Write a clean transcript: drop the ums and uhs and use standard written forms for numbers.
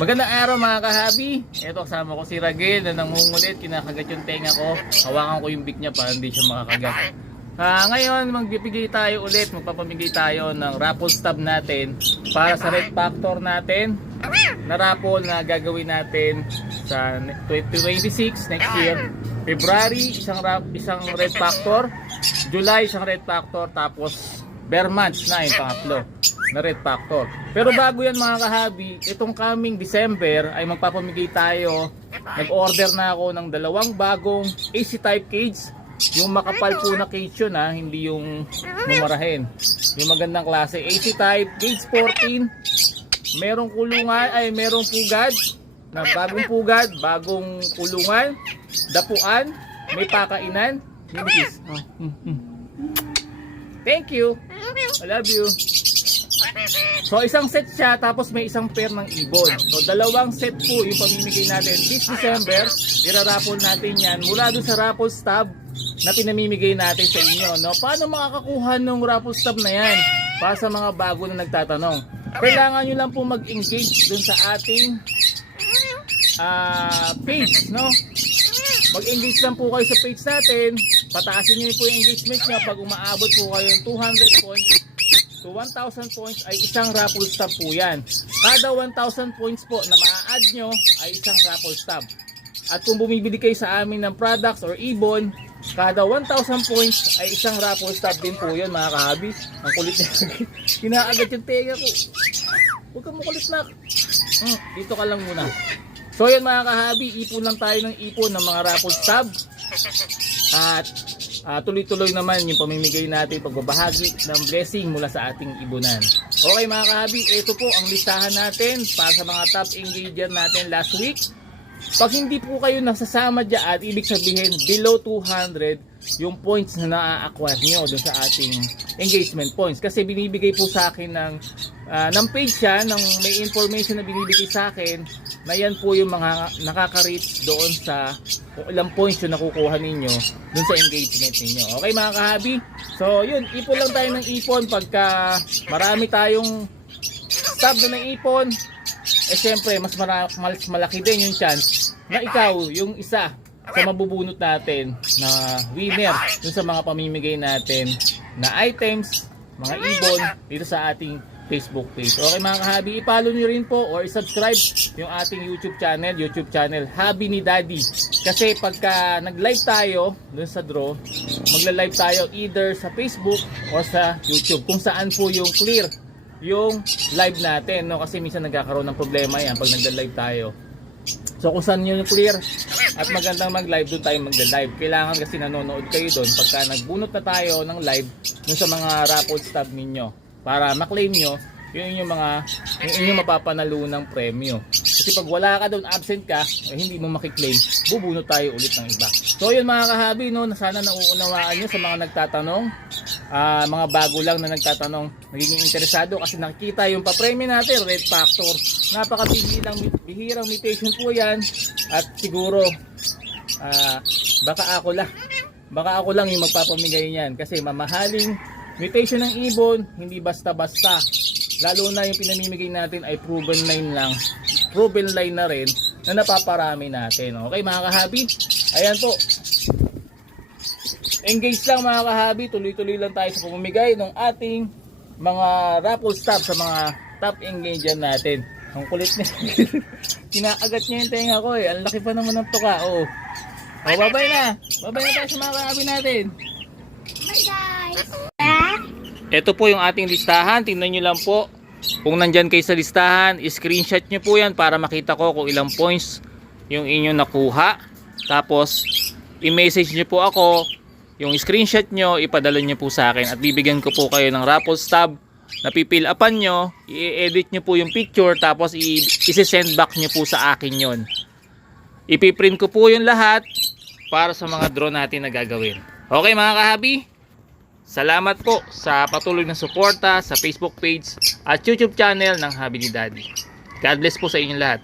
Magandang araw mga kahabi. Ito kasama ko si Ragel na nangungulit, kinakagat yung tenga ko. Hawakan ko yung big niya para hindi siya makakagat. Ngayon magbibigay tayo ulit, magpapamigay tayo ng raffle stub natin para sa red factor natin na raffle na gagawin natin sa 2026 next year. February isang red factor, July isang red factor, tapos bare months na yung pangatlo na red factor. Pero bago yan mga kahabi, itong coming December ay magpapamigay tayo. Nag-order na ako ng dalawang bagong AC type cage. Yung makapal po na cage yun ha, hindi yung mumarahin. Yung magandang klase AC type, cage 14. Merong kulungan, ay merong pugad na bagong pugad, bagong kulungan, dapuan, may pakainan. Thank you. I love you. So isang set siya, tapos may isang pair ng ibon. So dalawang set po yung pamimigay natin this December. Iraraffle natin yan mula doon sa raffle stub na pinamimigay natin sa inyo, no? Paano makakakuha ng raffle stub na yan? Para sa mga bago na nagtatanong, kailangan nyo lang po mag-engage doon sa ating page, no? Mag-engage lang po kayo sa page natin. Pataasin nyo po yung engagement nyo. Pag umaabot po kayo ng 200 points to 1,000 points ay isang raffle stub po yan. Kada 1,000 points po na ma-add nyo ay isang raffle stub. At kung bumibili kayo sa amin ng products or ibon, kada 1,000 points ay isang raffle stub din po yun mga kahabi. Ang kulit niya. Kinakagat yung tenga ko. Huwag kang makulit na. Dito ka lang muna. So yun mga kahabi, ipon lang tayo ng ipon ng mga raffle stub. At tuloy-tuloy naman yung pamimigay natin, pagbabahagi ng blessing mula sa ating ibunan. Okay mga kahabi, ito po ang listahan natin para sa mga top engager natin last week. Pag hindi po kayo nasasama dyan, ibig sabihin below 200 yung points na na-acquire nyo dun sa ating engagement points. Kasi binibigay po sa akin ng page siya, ng may information na binibigay sa akin na yan po yung mga nakaka-reach doon sa kung ilang points yung nakukuha ninyo dun sa engagement ninyo. Okay mga kahabi? So yun, ipon lang tayo ng ipon. Pagka marami tayong stub na ng ipon, eh syempre mas malaki din yung chance na ikaw yung isa sa mabubunot natin na winner dun sa mga pamimigay natin na items, mga ibon dito sa ating Facebook page. Okay mga kahabi, i-follow nyo rin po or i-subscribe yung ating YouTube channel Habi ni Daddy. Kasi pagka nag-live tayo dun sa draw, magla-live tayo either sa Facebook or sa YouTube kung saan po yung clear yung live natin, no? Kasi minsan nagkakaroon ng problema yan pag nagla-live tayo. So kung saan yung clear at magandang mag-live, doon tayo magla-live. Kailangan kasi nanonood kayo doon pagka nagbunot na tayo ng live dun sa mga raffle stub ninyo para maklaim nyo yun yung inyong mapapanalunang premyo. Kasi pag wala ka doon, absent ka, eh, hindi mo makiklaim, bubunot tayo ulit ng iba. So yun mga kahabi, no, sana nauunawaan nyo sa mga nagtatanong, mga bago lang na nagtatanong, nagiging interesado kasi nakikita yung papremyo natin, red factor. Napakabihirang mutation po yan. At siguro baka ako lang yung magpapamigay niyan kasi mamahaling mutation ng ibon, hindi basta-basta. Lalo na yung pinamimigay natin ay proven line na rin na napaparami natin. Okay mga kahabi, ayan po, engage lang mga kahabi, tuloy-tuloy lang tayo sa pamimigay ng ating mga raffle stub sa mga top engager natin. Ang kulit niya. Kinakagat niya yung tenga ko eh. Ang laki pa naman ng tuka. Oh, babay na tayo sa mga kahabi natin. Bye guys! Ito po yung ating listahan. Tingnan nyo lang po. Kung nandyan kayo sa listahan, screenshot nyo po yan para makita ko kung ilang points yung inyong nakuha. Tapos, i-message nyo po ako. Yung screenshot nyo, ipadala nyo po sa akin. At bibigyan ko po kayo ng raffle stub na pipil upan nyo. I-edit nyo po yung picture. Tapos, i-send back nyo po sa akin yon. Ipiprint ko po yung lahat para sa mga draw natin na gagawin. Okay mga kahabi? Salamat po sa patuloy na suporta sa Facebook page at YouTube channel ng Habi ni Daddy. God bless po sa inyong lahat.